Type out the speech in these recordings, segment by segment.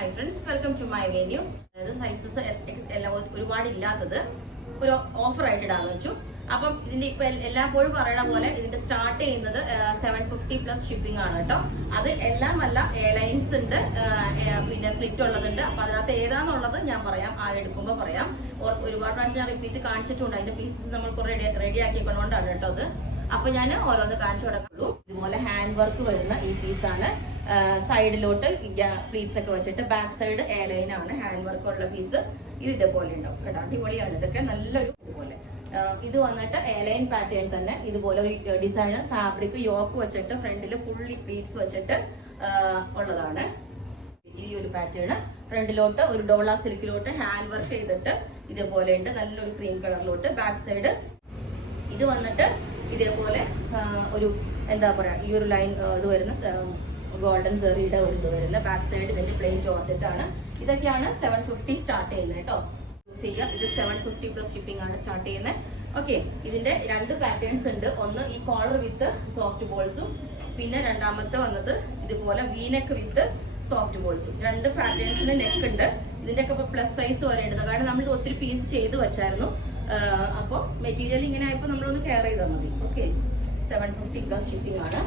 High friends, welcome to my venue. അതായത് sizes എല്ലാം ഒരുപാട് ഇല്ലാത്തത് ഒരു ഓഫർ ആയിട്ട് ഇടാന്ന് വെച്ചു. അപ്പം ഇതിന്റെ ഇപ്പൊ എല്ലാപ്പോഴും പറയണ പോലെ ഇതിന്റെ സ്റ്റാർട്ട് ചെയ്യുന്നത് 750 പ്ലസ് ഷിപ്പിംഗ് ആണ് കേട്ടോ. അത് എല്ലാം അല്ല, എയർലൈൻസ് ഉണ്ട്, പിന്നെ സ്ലിറ്റ് ഉള്ളതുണ്ട്. അപ്പൊ അതിനകത്ത് ഏതാന്നുള്ളത് ഞാൻ പറയാം, എടുക്കുമ്പോൾ പറയാം. ഒരുപാട് പ്രാവശ്യം ഞാൻ റിപ്പീറ്റ് കാണിച്ചിട്ടുണ്ട്. അതിന്റെ പീസസ് നമ്മൾ കുറെ റെഡി ആക്കിക്കൊണ്ടാണ് കേട്ടോ അത്. അപ്പൊ ഞാൻ ഓരോന്ന് കാണിച്ചു കൊടുക്കുള്ളൂ. ഇതുപോലെ ഹാൻഡ് വർക്ക് വരുന്ന ഈ പീസാണ്. സൈഡിലോട്ട് പ്ലീറ്റ്സ് ഒക്കെ വെച്ചിട്ട് ബാക്ക് സൈഡ് എയർലൈൻ ആണ്, ഹാൻഡ് വർക്ക് ഉള്ള പീസ്. ഇത് ഇതേപോലെ ഉണ്ടാവും കേട്ടോ, അടിപൊളിയാണ്. ഇതൊക്കെ നല്ലൊരു ഇതുപോലെ ഇത് വന്നിട്ട് എയർലൈൻ പാറ്റേൺ തന്നെ ഇതുപോലെ ഒരു ഡിസൈനർ ഫാബ്രിക് യോക്ക് വെച്ചിട്ട് ഫ്രണ്ടിൽ ഫുള്ളി പ്ലീറ്റ്സ് വെച്ചിട്ട് ഉള്ളതാണ് ഈ ഒരു പാറ്റേൺ. ഫ്രണ്ടിലോട്ട് ഒരു ഡോള സിൽക്കിലോട്ട് ഹാൻഡ് വർക്ക് ചെയ്തിട്ട് ഇതേപോലെ ഉണ്ട്, നല്ലൊരു ക്രീം കളറിലോട്ട്. ബാക്ക് സൈഡ് ഇത് വന്നിട്ട് ഇതേപോലെ ഒരു എന്താ പറയാ, ഈ ഒരു ലൈൻ ഇത് വരുന്ന ഗോൾഡൻ സെറിയുടെ ഒരു ഇത് വരുന്ന. ബാക്ക് സൈഡ് ഇതിന്റെ പ്ലെയിൻ ജോർജറ്റ് ആണ്. ഇതൊക്കെയാണ് 750 സ്റ്റാർട്ട് ചെയ്യുന്നത് കേട്ടോ. ഇത് 750 പ്ലസ് ഷിപ്പിംഗ് ആണ് സ്റ്റാർട്ട് ചെയ്യുന്നത്. ഓക്കെ, ഇതിന്റെ രണ്ട് പാറ്റേൺസ് ഉണ്ട്. ഒന്ന് ഈ കോളർ വിത്ത് സോഫ്റ്റ് ബോൾസും, പിന്നെ രണ്ടാമത്തെ വന്നത് ഇതുപോലെ വീനെക്ക് വിത്ത് സോഫ്റ്റ് ബോൾസും. രണ്ട് പാറ്റേൺസിന് നെക്ക് ഉണ്ട്. ഇതിന്റെ ഒക്കെ പ്ലസ് സൈസ് വരെ ഉണ്ട്, കാരണം നമ്മൾ ഇത് ഒത്തിരി പീസ് ചെയ്ത് വെച്ചായിരുന്നു. അപ്പോൾ മെറ്റീരിയൽ ഇങ്ങനെ ആയപ്പോൾ നമ്മളൊന്ന് കെയർ ചെയ്താൽ മതി. ഓക്കെ, 750 പ്ലസ് ഷിപ്പിംഗ് ആണ്.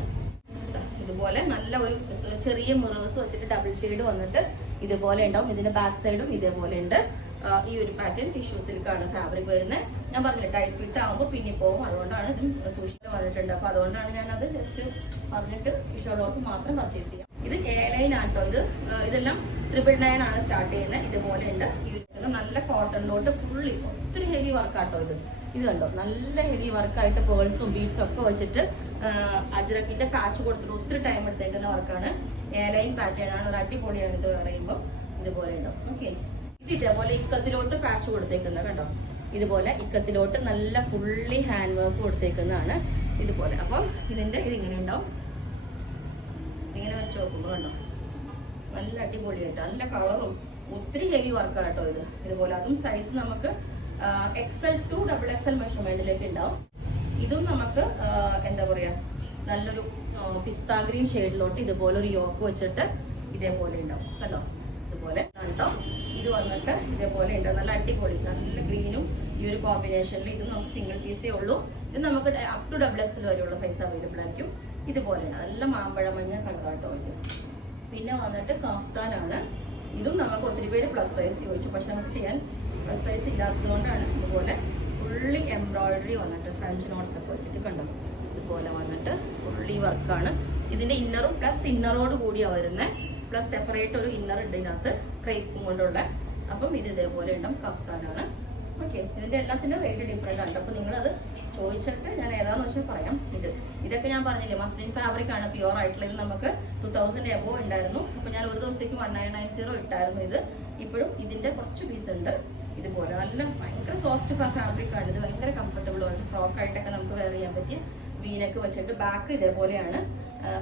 ഇതുപോലെ നല്ല ഒരു ചെറിയ മിറേഴ്സ് വെച്ചിട്ട് ഡബിൾ ഷെയ്ഡ് വന്നിട്ട് ഇതുപോലെ ഉണ്ടാവും. ഇതിന്റെ ബാക്ക് സൈഡും ഇതേപോലെ ഉണ്ട്. ഈ ഒരു പാറ്റേൺ ടിഷ്യൂ സിൽക്കാണ് ഫാബ്രിക് വരുന്നത്. ഞാൻ പറഞ്ഞില്ല, ടൈറ്റ് ഫിറ്റ് ആകുമ്പോൾ പിന്നെ പോകും, അതുകൊണ്ടാണ് ഇതും സൂക്ഷിച്ച് വന്നിട്ടുണ്ട്. അപ്പൊ അതുകൊണ്ടാണ് ഞാനത് ജസ്റ്റ് പറഞ്ഞിട്ട് ഇഷ്ടമുള്ളവർക്ക് മാത്രം പർച്ചേസ് ചെയ്യാം. ഇത് എയർലൈൻ ആട്ടോ. ഇതെല്ലാം 999 ആണ് സ്റ്റാർട്ട് ചെയ്യുന്നത്. ഇതുപോലെ ഉണ്ട്. നല്ല കോട്ടണിലോട്ട് ഫുള്ളി ഒത്തിരി ഹെവി വർക്കാട്ടോ ഇത് കണ്ടോ, നല്ല ഹെവി വർക്കായിട്ട് പേൾസും ബീഡ്സും ഒക്കെ വെച്ചിട്ട് അജ്രക്കിന്റെ പാച്ച് കൊടുത്തിട്ട് ഒത്തിരി ടൈം എടുത്തേക്കുന്ന വർക്കാണ്. എയർലൈൻ പാറ്റേൺ ആണ്, ഒരു അടിപൊളിയാണ്. ഇത് പറയുമ്പോൾ ഇതുപോലെ ഉണ്ടാവും. ഓക്കെ, ഇത് ഇതേപോലെ ഇക്കത്തിലോട്ട് പാച്ച് കൊടുത്തേക്കുന്നത് കണ്ടോ, ഇതുപോലെ ഇക്കത്തിലോട്ട് നല്ല ഫുള്ളി ഹാൻഡ് വർക്ക് കൊടുത്തേക്കുന്നതാണ് ഇതുപോലെ. അപ്പം ഇതിന്റെ ഇതിങ്ങനെ ഉണ്ടാവും. ഇങ്ങനെ വെച്ച് നോക്കുമ്പോൾ കണ്ടോ, നല്ല അടിപൊളിയായിട്ട് നല്ല കളറും ഒത്തിരി ഹെവി വർക്കാട്ടോ ഇതുപോലെ. അതും സൈസ് നമുക്ക് XL to XXL മെഷർമെന്റിലേക്ക് ഉണ്ടാവും. ഇതും നമുക്ക് എന്താ പറയാ, നല്ലൊരു പിസ്ത ഗ്രീൻ ഷെയ്ഡിലോട്ട് ഇതുപോലെ ഒരു യോക്ക് വെച്ചിട്ട് ഇതേപോലെ ഉണ്ടാവും കണ്ടോ, ഇതുപോലെ കേട്ടോ. ഇത് വന്നിട്ട് ഇതേപോലെ ഉണ്ട്, നല്ല അടിപൊളി നല്ല ഗ്രീനും ഈ ഒരു കോമ്പിനേഷനിൽ. ഇത് നമുക്ക് സിംഗിൾ പീസേ ഉള്ളൂ. ഇത് നമുക്ക് അപ് ടു XXL വരെയുള്ള സൈസ് അവൈലബിൾ ആയിരിക്കും. ഇതുപോലെയാണ്, നല്ല മാമ്പഴ മഞ്ഞ കളറാട്ടോ ഇത്. പിന്നെ വന്നിട്ട് കഫ്താനാണ്. ഇതും നമുക്ക് ഒത്തിരി പേര് പ്ലസ് സൈസ് ചോദിച്ചു, പക്ഷെ നമുക്ക് ചെയ്യാൻ പ്ലസ് സൈസ് ഇല്ലാത്തത് കൊണ്ടാണ് ഇതുപോലെ ഫുള്ളി എംബ്രോയിഡറി വന്നിട്ട് ഫ്രഞ്ച് നോട്ട്സ് ഒക്കെ വെച്ചിട്ട് കണ്ടോ, ഇതുപോലെ വന്നിട്ട് ഫുള്ളി വർക്കാണ്. ഇതിന്റെ ഇന്നറും പ്ലസ് ഇന്നറോട് കൂടിയാണ് വരുന്നത്. പ്ലസ് സെപ്പറേറ്റ് ഒരു ഇന്നർ ഉണ്ട് ഇതിനകത്ത് ക്രേപ്പും കൊണ്ടുള്ള. അപ്പം ഇത് ഇതേപോലെ ഉണ്ടാവും, കഫ്താനാണ്. ഓക്കെ, ഇതിന്റെ എല്ലാത്തിനും റേറ്റ് ഡിഫറെന്റ് ആണ്. അപ്പൊ നിങ്ങളത് ചോദിച്ചിട്ട് ഞാൻ ഏതാന്ന് വെച്ചാൽ പറയാം. ഇതൊക്കെ ഞാൻ പറഞ്ഞില്ലേ, മസ്ലിൻ ഫാബ്രിക് ആണ്, പ്യുവർ ആയിട്ടുള്ള. ഇത് നമുക്ക് 2000 എബോ ഉണ്ടായിരുന്നു. അപ്പൊ ഞാൻ ഒരു ദിവസത്തേക്ക് 1990 ഇട്ടായിരുന്നു. ഇത് ഇപ്പോഴും ഇതിന്റെ കുറച്ച് പീസ് ഉണ്ട്. ഇതുപോലെ നല്ല ഭയങ്കര സോഫ്റ്റ് ഫാബ്രിക് ആണ്. ഇത് ഭയങ്കര കംഫർട്ടബിൾ ആണ്. ഫ്രോക്ക് ആയിട്ടൊക്കെ നമുക്ക് വെയർ ചെയ്യാൻ പറ്റിയ വീനൊക്കെ വെച്ചിട്ട്. ബാക്ക് ഇതേപോലെയാണ്,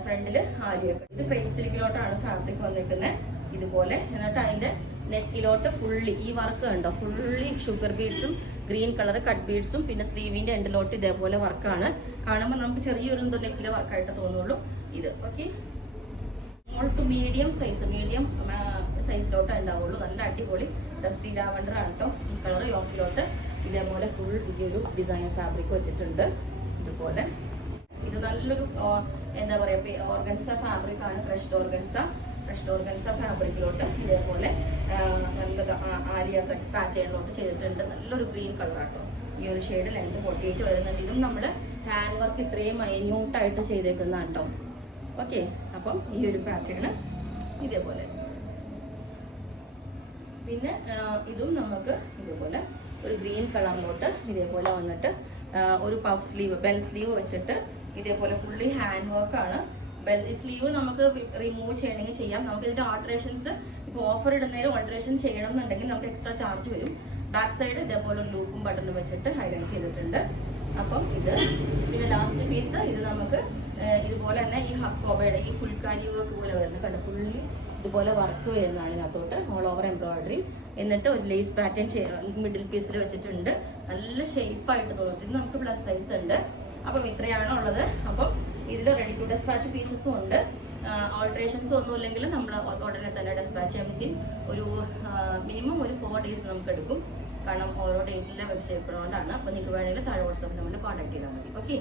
ഫ്രണ്ടില് ആലിയൊക്കെ. ഇത് ക്രേപ്പ് സിൽക്കിലോട്ടാണ് ഫാബ്രിക് വന്നിരിക്കുന്നത് ഇതുപോലെ. എന്നിട്ട് അതിന്റെ നെക്കിലോട്ട് ഫുള്ളി ഈ വർക്ക് കണ്ടോ, ഫുള്ളി ഷുഗർ ബീഡ്സും ഗ്രീൻ കളർ കട്ട് ബീഡ്സും, പിന്നെ സ്ലീവിന്റെ എൻഡിലോട്ട് ഇതേപോലെ വർക്കാണ്. കാണുമ്പോൾ നമുക്ക് ചെറിയൊരു നെക്കിലെ വർക്കായിട്ട് തോന്നുള്ളൂ ഇത്. ഓക്കെ, സ്മോൾ ടു മീഡിയം സൈസിലോട്ട് ഉണ്ടാവുള്ളൂ. നല്ല അടിപൊളി ഡസ്റ്റി ലാവണ്ടർ ആണ് കേട്ടോ ഈ കളർ. യോക്കിലോട്ട് ഇതേപോലെ ഫുൾ ഈ ഒരു ഡിസൈൻ ഫാബ്രിക് വെച്ചിട്ടുണ്ട് ഇതുപോലെ. ഇത് നല്ലൊരു എന്താ പറയാ, ഓർഗൻസ ഫാബ്രിക് ആണ്. ക്രഷ്ഡ് ഓർഗൻസ ഫാബ്രിക്കിലോട്ട് ഇതേപോലെ നല്ല ആലിയ കട്ട് പാറ്റേണിലോട്ട് ചെയ്തിട്ടുണ്ട്. നല്ലൊരു ഗ്രീൻ കളറാട്ടോ. ഈ ഒരു ഷെയ്ഡ് ലെങ്ത് 48 വരുന്നുണ്ട്. ഇതും നമ്മൾ ഹാൻഡ് വർക്ക് ഇത്രയും മൈന്യൂട്ടായിട്ട് ചെയ്തേക്കുന്നതാണ് കേട്ടോ. ഓക്കെ, അപ്പം ഈ ഒരു പാറ്റേൺ ഇതേപോലെ. പിന്നെ ഇതും നമുക്ക് ഇതേപോലെ ഒരു ഗ്രീൻ കളറിലോട്ട് ഇതേപോലെ വന്നിട്ട് ഒരു പഫ് സ്ലീവ്, ബെൽ സ്ലീവ് വെച്ചിട്ട് ഇതേപോലെ ഫുള്ളി ഹാൻഡ് വർക്ക് ആണ്. ബെൽ സ്ലീവ് നമുക്ക് റിമൂവ് ചെയ്യണമെങ്കിൽ ചെയ്യാം. നമുക്ക് ഇതിന്റെ ആൾട്ടറേഷൻസ് ഇപ്പോൾ ഓഫർ ഇടുന്നതിൽ ഓൾട്ടറേഷൻ ചെയ്യണം എന്നുണ്ടെങ്കിൽ നമുക്ക് എക്സ്ട്രാ ചാർജ് വരും. ബാക്ക് സൈഡ് ഇതേപോലെ ഒരു ലൂപ്പും ബട്ടണും വെച്ചിട്ട് ഹൈലൈറ്റ് ചെയ്തിട്ടുണ്ട്. അപ്പം ഇത് പിന്നെ ലാസ്റ്റ് പീസ് ഇത് നമുക്ക് ഇതുപോലെ തന്നെ ഈ ഹക്കോബയുടെ ഈ ഫുൾക്കാരി വർക്ക് പോലെ വരുന്നത് കണ്ടോ, ഫുള്ളി ഇതുപോലെ വർക്ക് വരുന്നതാണ് ഇതിനകത്തോട്ട്, ഓൾ ഓവർ എംബ്രോയിഡറി. എന്നിട്ട് ഒരു ലേസ് പാറ്റേൺ മിഡിൽ പീസിൽ വെച്ചിട്ടുണ്ട്. നല്ല ഷേപ്പായിട്ട് തോന്നുന്നു. ഇത് നമുക്ക് പ്ലസ് സൈസ് ഉണ്ട്. അപ്പം ഇത്രയാണ് ഉള്ളത്. അപ്പം ഇതിൽ റെഡി ടു ഡെസ്പാച്ച് പീസസും ഉണ്ട്. ഓൾട്രേഷൻസ് ഒന്നും ഇല്ലെങ്കിൽ നമ്മൾ ഉടനെ തന്നെ ഡെസ്പാച്ച് ചെയ്യാൻ ഒരു മിനിമം ഒരു 4 days നമുക്ക് എടുക്കും. കാരണം ഓരോ ഡേറ്റിലെ വെബ്സൈറ്റ് കൊണ്ടാണ്. അപ്പോൾ നിങ്ങൾക്ക് വേണമെങ്കിൽ താഴെ വാട്സാപ്പ് നമ്പറിൽ കോൺടാക്ട് ചെയ്താൽ മതി. ഓക്കെ.